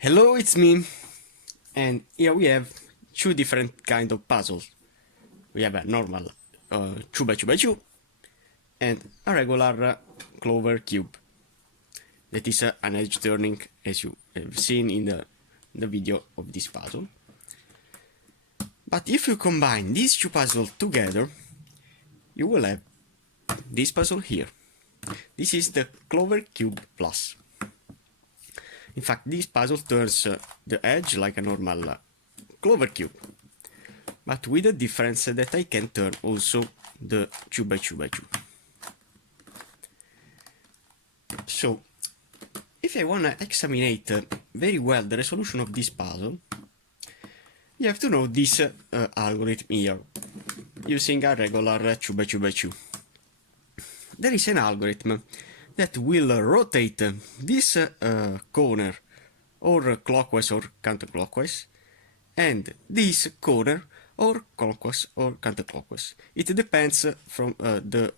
Hello, it's me, and here we have two different kind of puzzles. We have a normal 2x2x2 and a regular Clover Cube. That is an edge turning, as you have seen in the video of this puzzle. But if you combine these two puzzles together, you will have this puzzle here. This is the Clover Cube Plus. In fact, this puzzle turns the edge like a normal Clover Cube, but with the difference that I can turn also the 2x2x2. So, if I want to examine very well the resolution of this puzzle, you have to know this algorithm here, using a regular 2x2x2. There is an algorithm that will rotate this corner or clockwise or counterclockwise, and this corner or clockwise or counterclockwise. It depends from the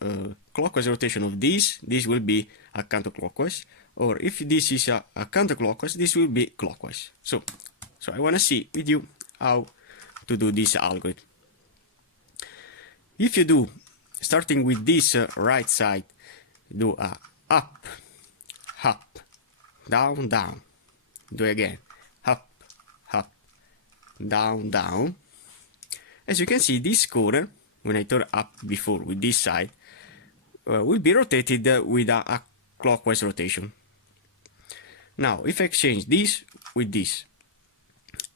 clockwise rotation of this. This will be a counterclockwise, or if this is a counterclockwise, this will be clockwise. So I want to see with you how to do this algorithm. If you do, starting with this right side, do a up, up, down, down. Do again, up, up, down, down. As you can see, this corner, when I turn up before with this side, will be rotated with a clockwise rotation. Now, if I exchange this with this,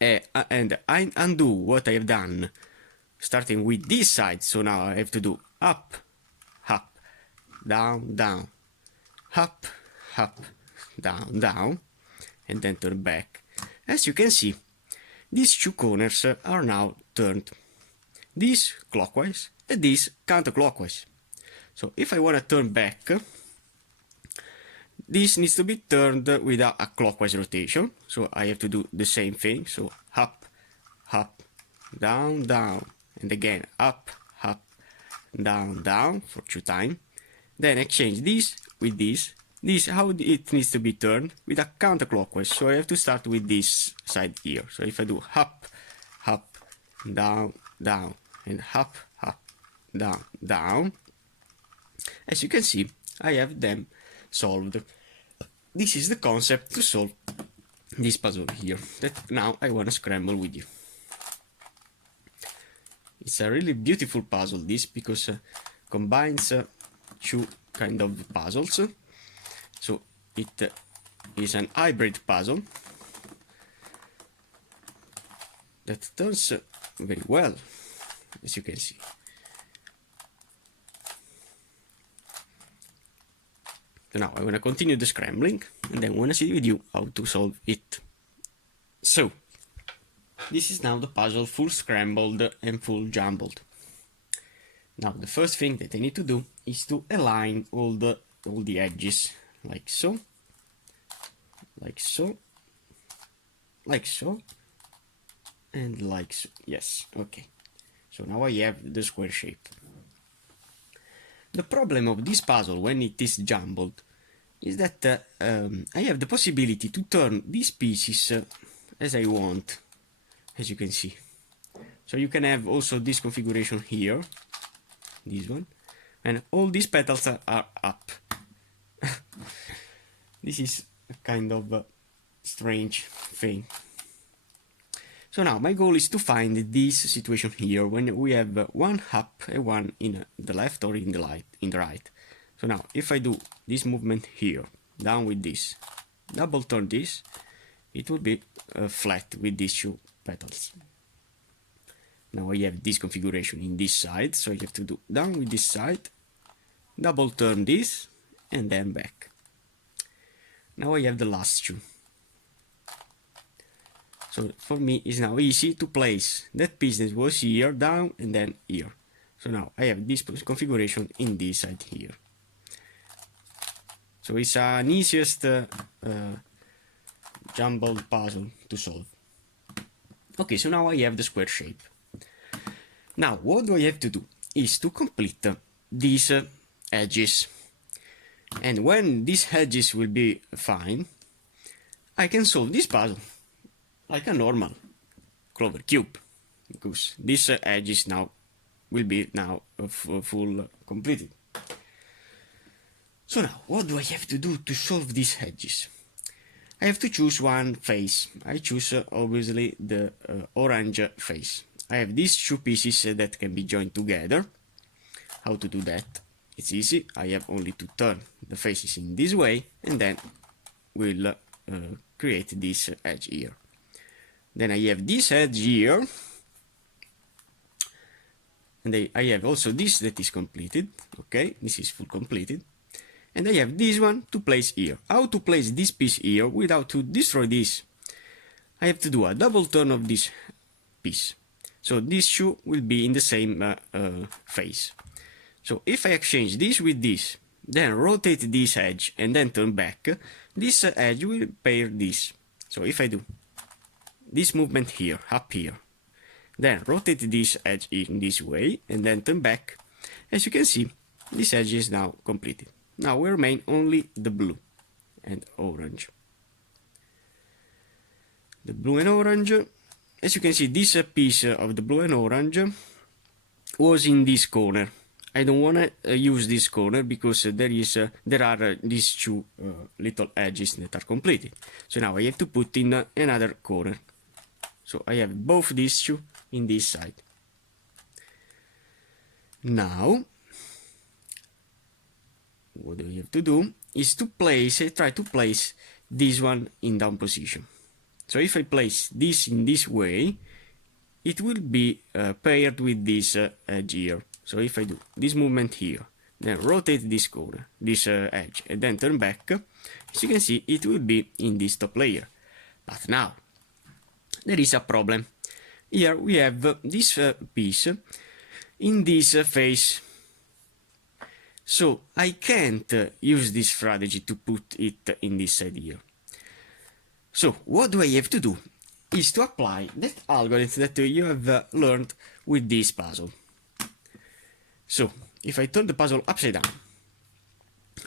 and I undo what I have done, starting with this side, so now I have to do up, up, down, down, up, up, down, down, and then turn back. As you can see, these two corners are now turned. This clockwise and this counterclockwise. So if I want to turn back, this needs to be turned with a clockwise rotation. So I have to do the same thing. So up, up, down, down, and again up, down, down for 2 times. Then exchange this with this. This how it needs to be turned with a counterclockwise. So I have to start with this side here. So if I do up, down, down, and up, down, down, as you can see, I have them solved. This is the concept to solve this puzzle here, that now I want to scramble with you. It's a really beautiful puzzle, this, because combines two kind of puzzles. So it is an hybrid puzzle that turns very well, as you can see. So now I want to continue the scrambling, and then I want to see with you how to solve it. So this is now the puzzle full scrambled and full jumbled. Now the first thing that I need to do is to align all the edges, like so, like so, like so, and like so. Yes, okay. So now I have the square shape. The problem of this puzzle when it is jumbled is that I have the possibility to turn these pieces as I want, as you can see. So you can have also this configuration here, this one, and all these petals are up. This is a kind of strange thing. So now my goal is to find this situation here when we have one up and one in the left or in the right. So now if I do this movement here, down with this, double turn this, it will be flat with these two petals. Now I have this configuration in this side, so you have to do down with this side, double turn this, and then back. Now I have the last two. So for me it's now easy to place that piece that was here down and then here. So now I have this configuration in this side here. So it's an easiest jumbled puzzle to solve. Okay, so now I have the square shape. Now what do I have to do is to complete these edges. And when these edges will be fine, I can solve this puzzle like a normal Clover Cube, because this edge is now will be now full completed. So now, what do I have to do to solve these edges? I have to choose one face. I choose obviously the orange face. I have these two pieces that can be joined together. How to do that? It's easy. I have only to turn the faces in this way, and then we'll create this edge here. Then I have this edge here, and I have also this that is completed. Okay, this is full completed. And I have this one to place here. How to place this piece here without to destroy this? I have to do a double turn of this piece. So these two will be in the same phase. So if I exchange this with this, then rotate this edge and then turn back, this edge will pair this. So if I do this movement here, up here, then rotate this edge in this way and then turn back, as you can see, this edge is now completed. Now we remain only the blue and orange. The blue and orange, as you can see, this piece of the blue and orange was in this corner. I don't want to use this corner because there are these two little edges that are completed. So now I have to put in another corner. So I have both these two in this side. Now, what I have to do is to try to place this one in down position. So if I place this in this way, it will be paired with this edge here. So if I do this movement here, then rotate this corner, this edge, and then turn back, as you can see, it will be in this top layer. But now, there is a problem. Here we have this piece in this face. So I can't use this strategy to put it in this side here. So what do I have to do? Is to apply that algorithm that you have learned with this puzzle. So if I turn the puzzle upside down,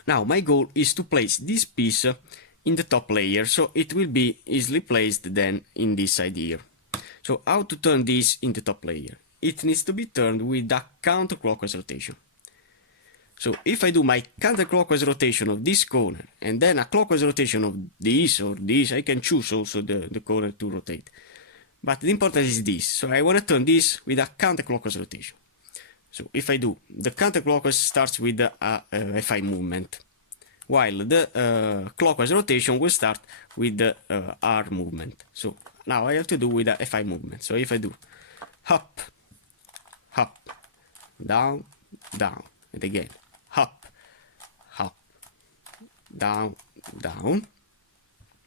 now my goal is to place this piece in the top layer, so it will be easily placed then in this side here. So how to turn this in the top layer? It needs to be turned with a counterclockwise rotation. So if I do my counterclockwise rotation of this corner and then a clockwise rotation of this or this, I can choose also the corner to rotate. But the important is this. So I want to turn this with a counterclockwise rotation. So if I do, the counterclockwise starts with a F5 movement, while the clockwise rotation will start with the R movement. So now I have to do with a F5 movement. So if I do up, up, down, down, and again, up, up, down, down.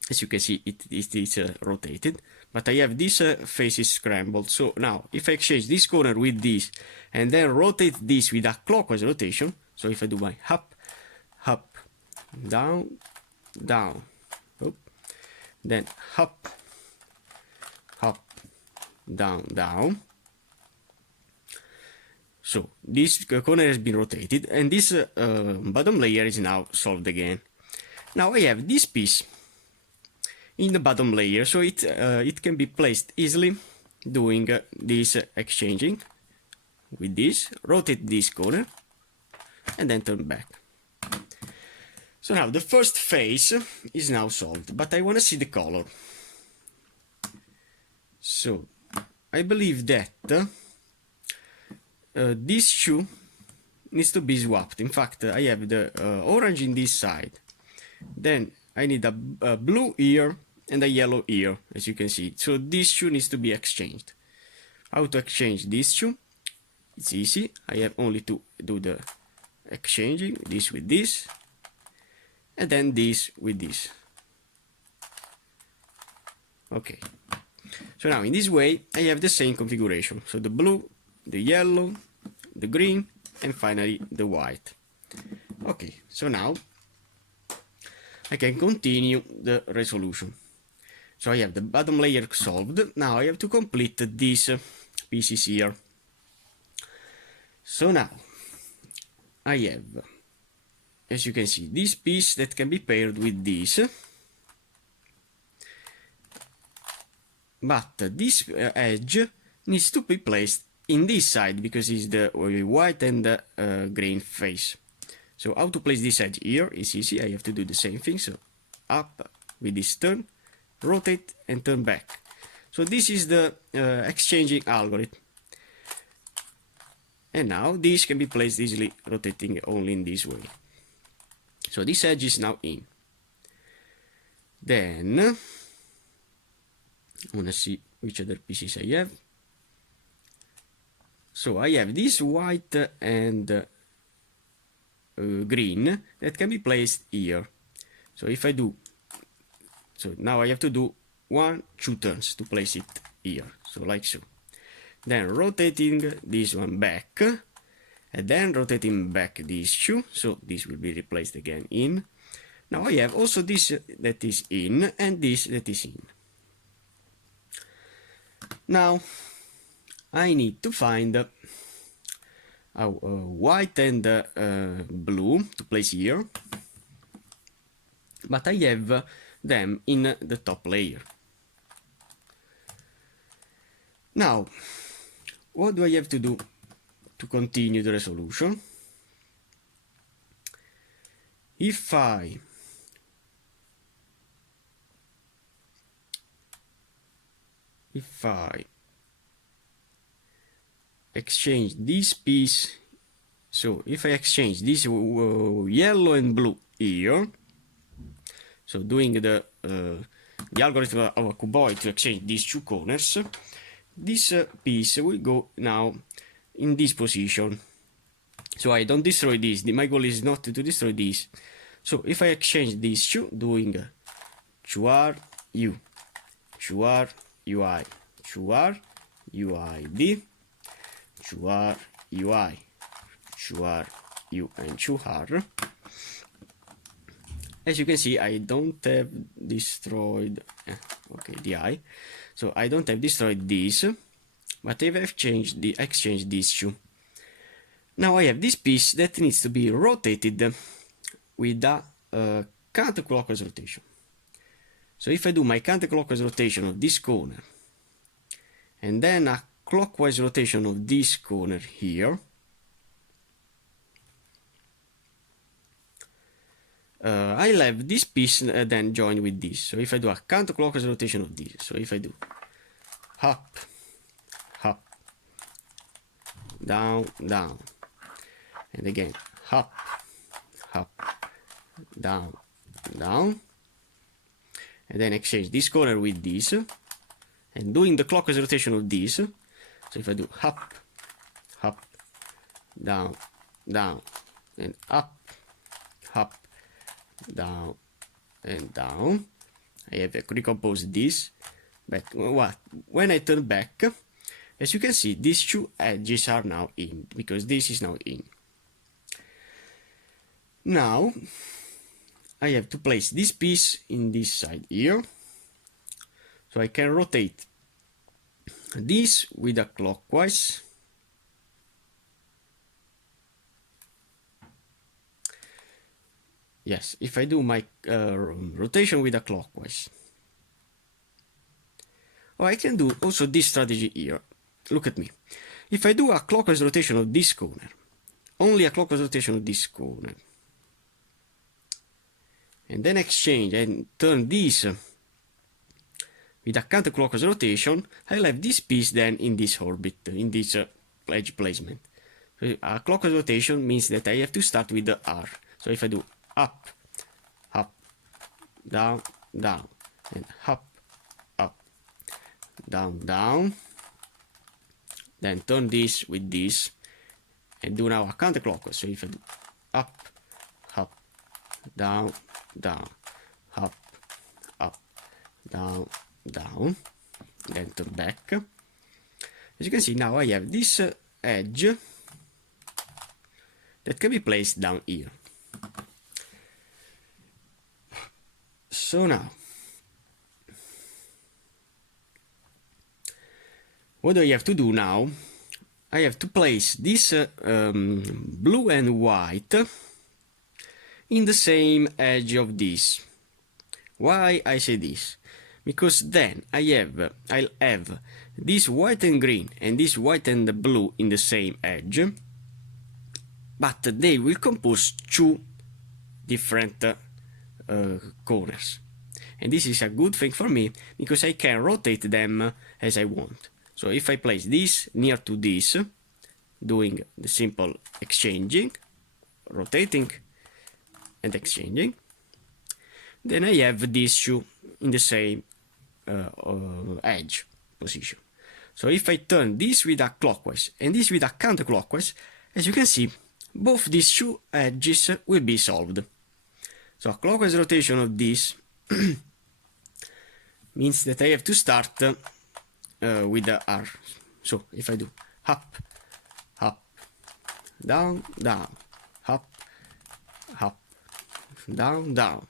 As you can see, it is rotated, but I have this faces scrambled. So now, if I exchange this corner with this, and then rotate this with a clockwise rotation, so if I do my up, up, down, down, up, then up, up, down, down. So this corner has been rotated, and this bottom layer is now solved again. Now I have this piece in the bottom layer, so it can be placed easily doing this exchanging with this, rotate this corner, and then turn back. So now the first phase is now solved, but I want to see the color. So I believe that this shoe needs to be swapped. In fact, I have the orange in this side, then I need a blue here and a yellow here, as you can see. So this shoe needs to be exchanged. How to exchange this shoe? It's easy. I have only to do the exchanging, this with this, and then this with this. Okay. So now in this way, I have the same configuration. So the blue, the yellow, the green, and finally the white. Okay, so now I can continue the resolution. So I have the bottom layer solved. Now I have to complete these pieces here. So now I have, as you can see, this piece that can be paired with this. but this edge needs to be placed in this side because it's the white and the green face. So how to place this edge here is easy. I have to do the same thing. So up with this turn, rotate and turn back. So this is the exchanging algorithm. And now this can be placed easily, rotating only in this way. So this edge is now in. Then I want to see which other pieces I have. So I have this white and green that can be placed here. So if I do, so now I have to do 1-2 turns to place it here. So like so. Then rotating this one back, and then rotating back these two. So this will be replaced again in. Now I have also this that is in and this that is in. Now I need to find white and blue to place here, but I have them in the top layer. Now, what do I have to do to continue the resolution? If I exchange this piece, so if I exchange this yellow and blue here, so doing the algorithm of a cuboid to exchange these two corners, this piece will go now in this position. So I don't destroy this. My goal is not to destroy this. So if I exchange these two, doing chuar u, chuar ui, chuar uid, chuar ui, chuar u, and chuar. As you can see, I don't have destroyed okay, the I. So I don't have destroyed this, but I have exchanged these two. Now I have this piece that needs to be rotated with a counterclockwise rotation. So if I do my counterclockwise rotation of this corner, and then a clockwise rotation of this corner here, I'll have this piece then joined with this. So if I do a counterclockwise rotation of this, so if I do up, up, down, down, and again up, up, down, down, and then exchange this corner with this, and doing the clockwise rotation of this. So if I do up, up, down, down, and up, up, down and down, I have recomposed this. But what? When I turn back, as you can see, these two edges are now in, because this is now in. Now I have to place this piece in this side here, so I can rotate this with a clockwise. Yes, if I do my rotation with a clockwise. Or I can do also this strategy here. Look at me. If I do a clockwise rotation of this corner, only a clockwise rotation of this corner, and then exchange and turn this with a counterclockwise rotation, I'll have this piece then in this orbit, in this edge placement. So a clockwise rotation means that I have to start with the R. So if I do up, up, down, down, and up, up, down, down, then turn this with this, and do now a counterclockwise. So if I do up, up, down, down, up, up, down, down, then turn back. As you can see, now I have this edge that can be placed down here. So now, what do I have to do now? I have to place this blue and white in the same edge of this. Why I say this? because then I'll have this white and green and this white and blue in the same edge, but they will compose two different corners. And this is a good thing for me because I can rotate them as I want. So if I place this near to this, doing the simple exchanging, rotating and exchanging, then I have these two in the same edge position. So if I turn this with a clockwise and this with a counterclockwise, as you can see, both these two edges will be solved. So a clockwise rotation of this means that I have to start with the R. So if I do up, up, down, down, up, up, down, down,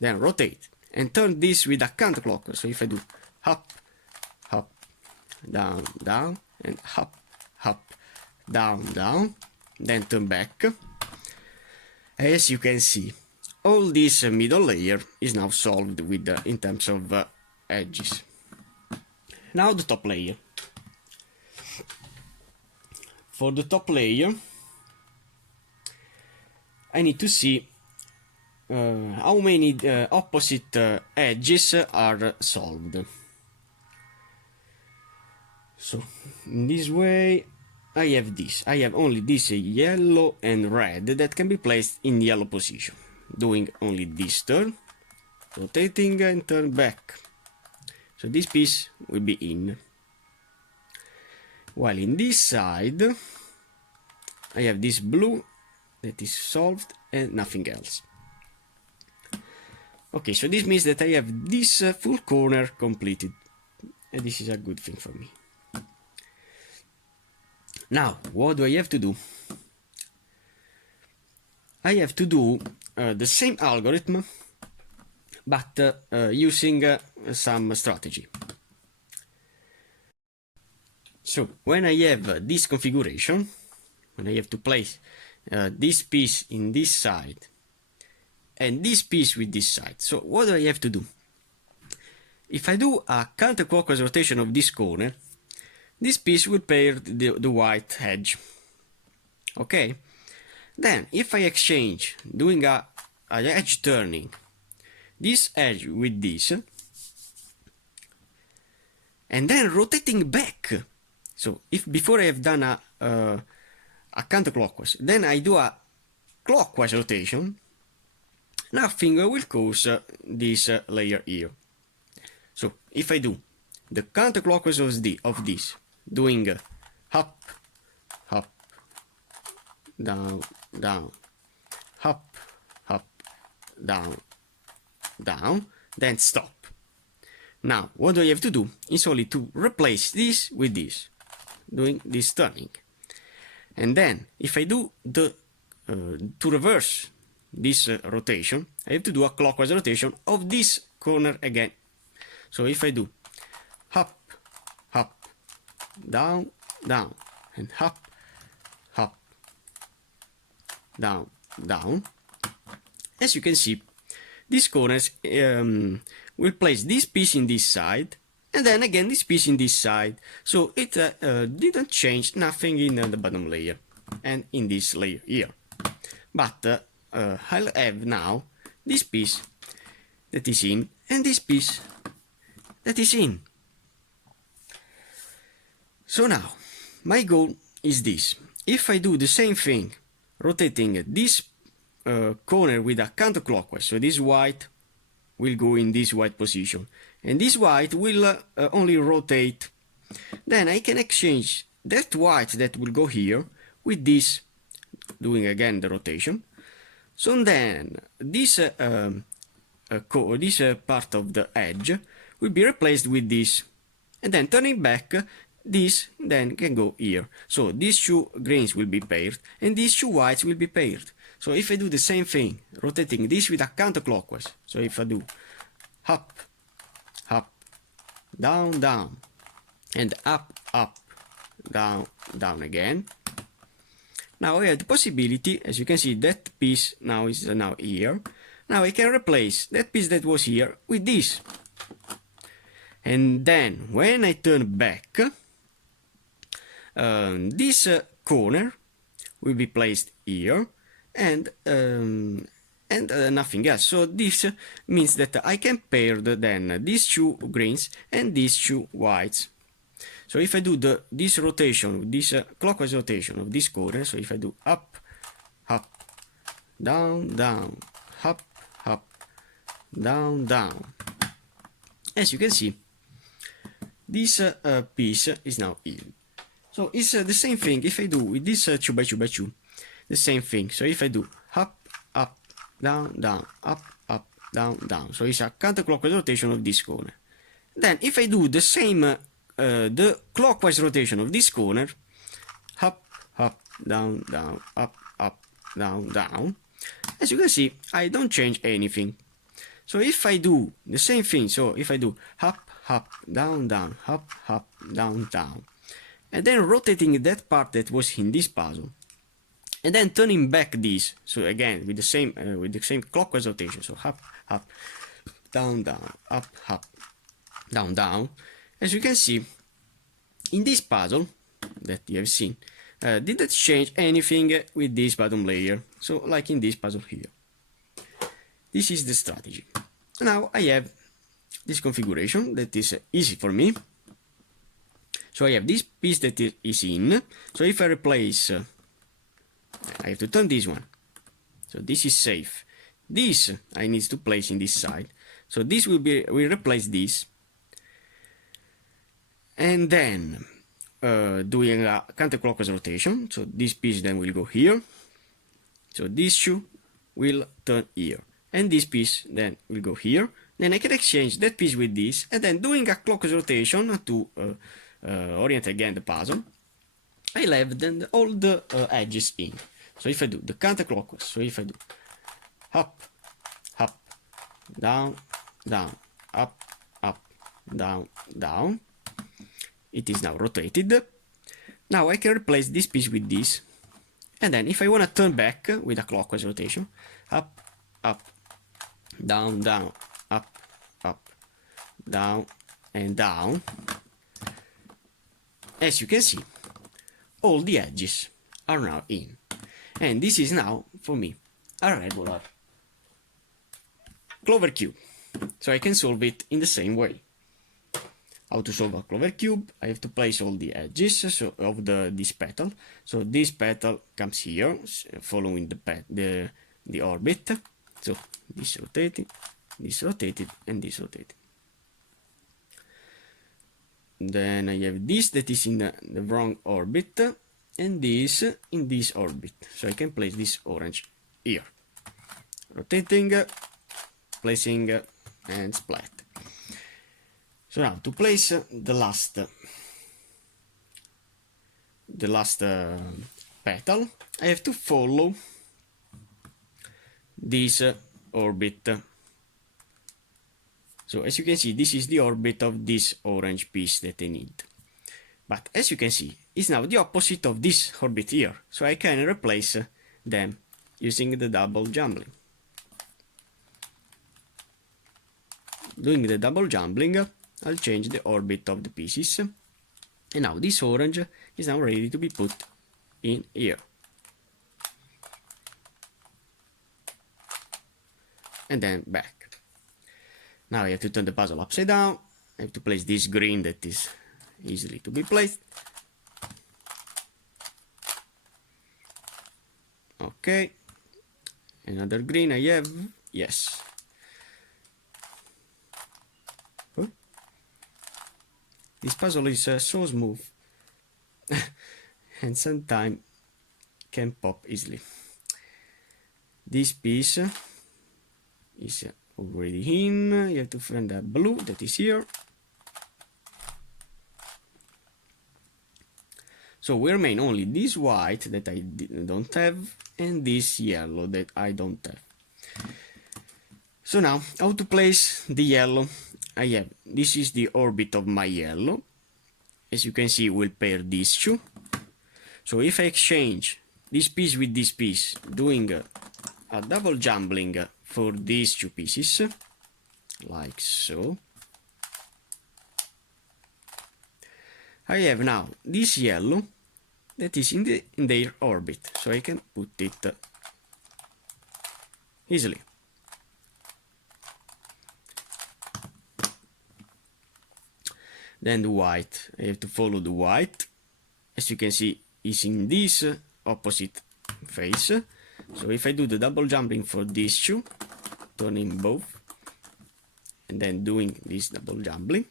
then rotate and turn this with a counterclockwise. So if I do up, up, down, down, and up, up, down, down, then turn back, as you can see, all this middle layer is now solved with in terms of edges. Now the top layer. For the top layer, I need to see how many opposite edges are solved. So in this way I have this. I have only this yellow and red that can be placed in yellow position, doing only this turn, rotating and turn back. So this piece will be in. While in this side I have this blue that is solved and nothing else. Okay, so this means that I have this full corner completed, and this is a good thing for me. Now, what do I have to do? I have to do the same algorithm, but using some strategy. So, when I have this configuration, when I have to place this piece in this side, and this piece with this side, so what do I have to do? If I do a counterclockwise rotation of this corner, this piece will pair the white edge. Okay? Then, if I exchange, doing a edge turning, this edge with this, and then rotating back. So, if before I have done a counterclockwise, then I do a clockwise rotation, nothing will cause this layer here. So, if I do the counterclockwise of this, doing up, up, down, down, up, up, down, down, then stop. Now, what do I have to do? It's only to replace this with this, doing this turning. And then, if I do the to reverse this rotation, I have to do a clockwise rotation of this corner again. So if I do up, up, down, down, and up, up, down, down, as you can see, these corners will place this piece in this side, and then again this piece in this side. So it didn't change nothing in the bottom layer and in this layer here. But I'll have now this piece that is in and this piece that is in. So now, my goal is this. If I do the same thing, rotating this corner with a counterclockwise, so this white will go in this white position, and this white will only rotate, then I can exchange that white that will go here with this, doing again the rotation. So then, this part of the edge will be replaced with this, and then turning back, this then can go here. So these two greens will be paired, and these two whites will be paired. So if I do the same thing, rotating this with a counterclockwise, so if I do up, up, down, down, and up, up, down, down again, now I have the possibility, as you can see, that piece now is now here. Now I can replace that piece that was here with this. And then when I turn back, this corner will be placed here, and nothing else. So this means that I can pair then these two greens and these two whites. So if I do this rotation, this clockwise rotation of this corner, so if I do up, up, down, down, up, up, down, down, as you can see, this piece is now in. So it's the same thing if I do with this 2x2x2, the same thing. So if I do up, up, down, down, up, up, down, down, so it's a counterclockwise rotation of this corner. Then if I do the same the clockwise rotation of this corner, up, up, down, down, up, up, down, down, as you can see, I don't change anything. So if I do the same thing, so if I do up, up, down, down, up, up, down, down, and then rotating that part that was in this puzzle, and then turning back this, so again with the same clockwise rotation, so up, up, down, down, up, down, down, as you can see, in this puzzle that you have seen, didn't change anything with this bottom layer, so like in this puzzle here. This is the strategy. Now I have this configuration that is easy for me. So I have this piece that is in, so if I replace, I have to turn this one, so this is safe. This I need to place in this side, so this will replace this. And then doing a counterclockwise rotation, so this piece then will go here, so these two will turn here, and this piece then will go here. Then I can exchange that piece with this, and then doing a clockwise rotation to orient again the puzzle, I'll have then all the edges in. So if I do the counterclockwise, so if I do up, up, down, down, up, up, down, down, it is now rotated. Now I can replace this piece with this, and then if I want to turn back with a clockwise rotation, up, up, down, down, up, up, down, and down, as you can see, all the edges are now in. And this is now, for me, a regular Clover Cube. So I can solve it in the same way. How to solve a Clover Cube? I have to place all the edges of this petal. So this petal comes here, following the orbit. So this rotated, and this rotated. Then I have this that is in the wrong orbit, and this in this orbit. So I can place this orange here. Rotating, placing, and splat. So now to place the last petal, I have to follow this orbit. So as you can see, this is the orbit of this orange piece that I need. But as you can see, it's now the opposite of this orbit here. So I can replace them using the double jumbling. Doing the double jumbling, I'll change the orbit of the pieces. And now this orange is now ready to be put in here. And then back. Now I have to turn the puzzle upside down. I have to place this green that is easily to be placed. Okay. Another green I have. Yes. Huh? This puzzle is so smooth. And sometimes can pop easily. This piece is already in. You have to find that blue that is here. So we remain only this white that I don't have, and this yellow that I don't have. So now, how to place the yellow? I have, this is the orbit of my yellow. As you can see, we'll pair these two. So if I exchange this piece with this piece, doing a double jumbling for these two pieces, like so. I have now this yellow that is in their orbit, so I can put it easily. Then the white, I have to follow the white. As you can see, is in this opposite face. So if I do the double jumping for these two, turning both, and then doing this double jumping,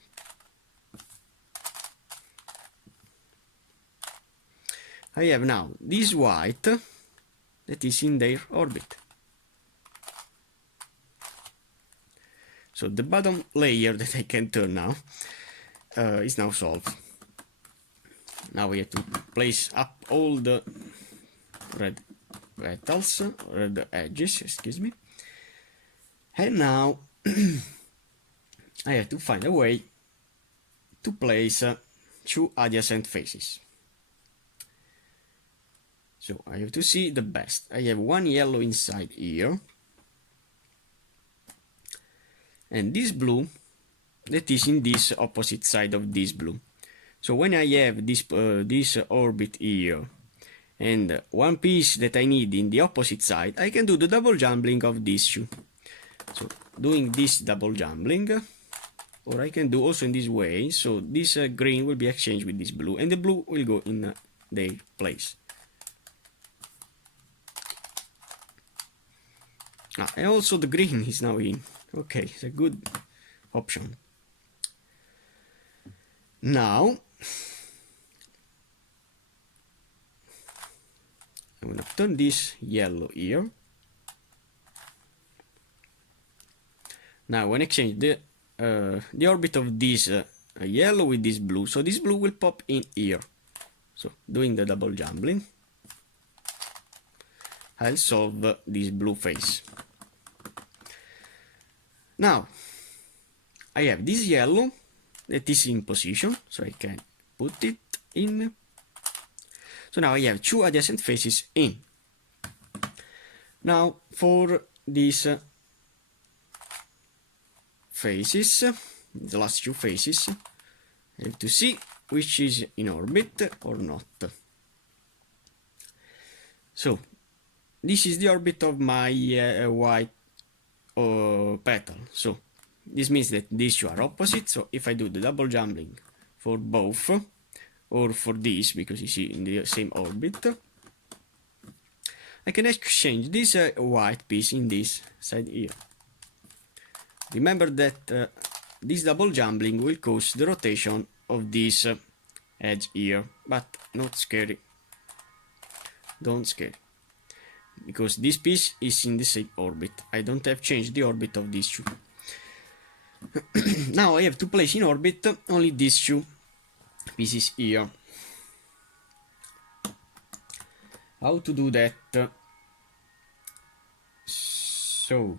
I have now this white that is in their orbit. So the bottom layer that I can turn now is now solved. Now we have to place up all the red petals, red edges, excuse me. And now I have to find a way to place two adjacent faces. So I have to see the best. I have one yellow inside here, and this blue that is in this opposite side of this blue. So when I have this orbit here and one piece that I need in the opposite side, I can do the double jumbling of these two. So doing this double jumbling, or I can do also in this way, so this green will be exchanged with this blue, and the blue will go in their place. And also the green is now in. Okay, it's a good option. Now I'm gonna turn this yellow here. Now I wanna exchange the orbit of this yellow with this blue, so this blue will pop in here. So doing the double jumbling, I'll solve this blue face. Now I have this yellow that is in position, so I can put it in. So now I have two adjacent faces in. Now for these faces, the last two faces, I have to see which is in orbit or not. So this is the orbit of my white petal. So this means that these two are opposite. So if I do the double jumbling for both, or for this, because you see in the same orbit, I can exchange this white piece in this side here. Remember that this double jumbling will cause the rotation of this edge here, but not scary. Don't scare, because this piece is in the same orbit. I don't have changed the orbit of these two. Now I have to place in orbit only these two pieces here. How to do that? So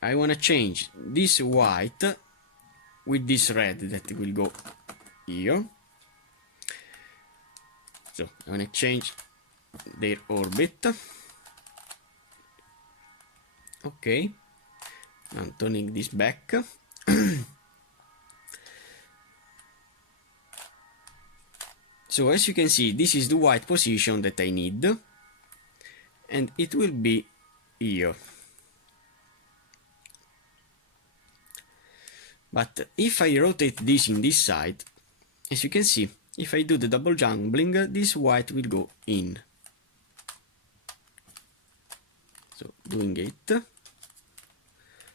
I want to change this white with this red that will go here. So I want to change their orbit. Okay, I'm turning this back. So as you can see, this is the white position that I need, and it will be here. But if I rotate this in this side, as you can see, if I do the double jumbling, this white will go in. So doing it.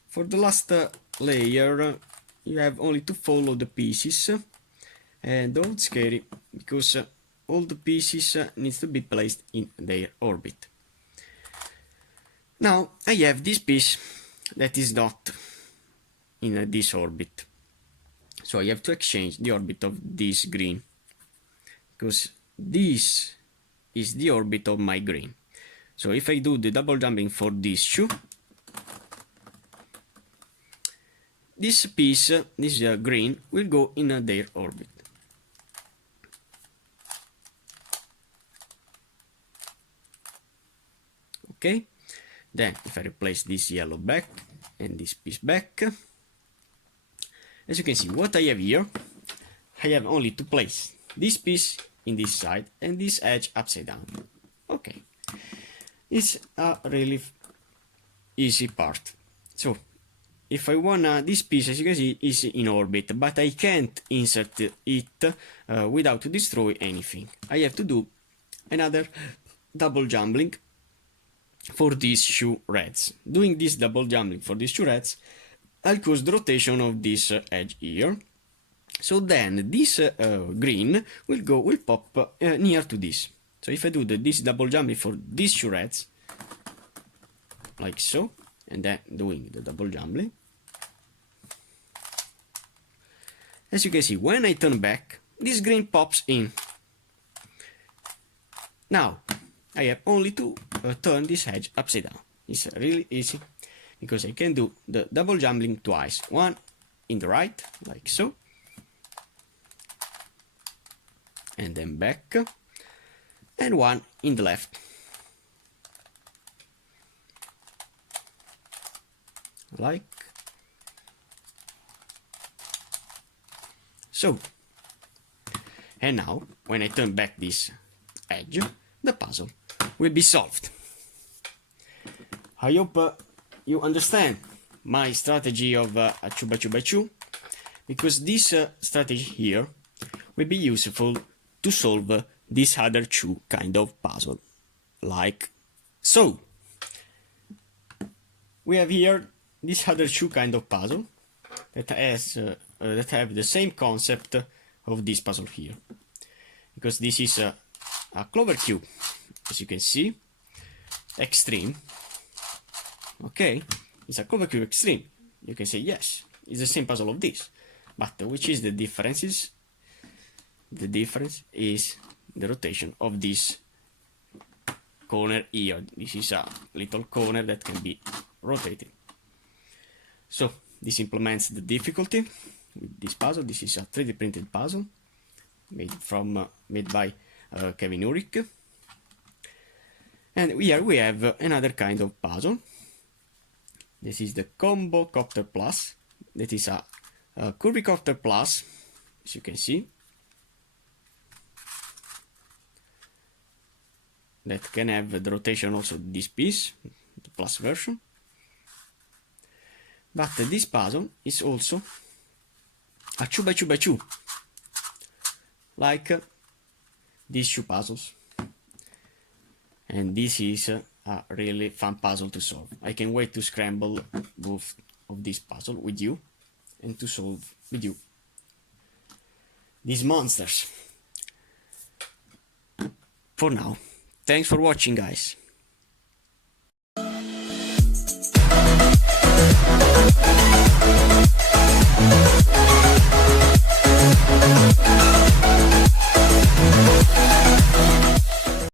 For the last layer, you have only to follow the pieces, and don't scare, because all the pieces needs to be placed in their orbit. Now I have this piece that is not in this orbit, so I have to exchange the orbit of this green, because this is the orbit of my green. So if I do the double jumping for these two, this piece, this green, will go in their orbit. Okay, then if I replace this yellow back and this piece back, as you can see, what I have here, I have only to place this piece in this side and this edge upside down. Okay, it's a really easy part. So if I wanna, this piece, as you can see, is in orbit, but I can't insert it without destroy anything. I have to do another double jumbling for these two reds. Doing this double jumbling for these two reds, I'll cause the rotation of this edge here. So then this green will pop near to this. So if I do this double jumbling for these two reds, like so, and then doing the double jumbling, as you can see, when I turn back, this green pops in. Now I have only to turn this edge upside down. It's really easy, because I can do the double jumbling twice, one in the right, like so, and then back, and one in the left, like so. And now, when I turn back this edge, the puzzle will be solved. I hope you understand my strategy of a 2x2x2, because this strategy here will be useful to solve this other two kind of puzzle, like so. We have here this other two kind of puzzle that have the same concept of this puzzle here, because this is a Clover Cube, as you can see, Extreme. Okay, it's a Clover Cube Extreme. You can say yes, it's the same puzzle of this, but which is the differences? The difference is the rotation of this corner here. This is a little corner that can be rotated. So this implements the difficulty with this puzzle. This is a 3D printed puzzle made by Kevin Urich. And here we have another kind of puzzle. This is the Combo Copter Plus. That is a Curvicopter Plus, as you can see, that can have the rotation also this piece, the plus version. But this puzzle is also a 2x2x2, like these two puzzles. And this is a really fun puzzle to solve. I can wait to scramble both of this puzzle with you and to solve with you these monsters. For now, thanks for watching, guys.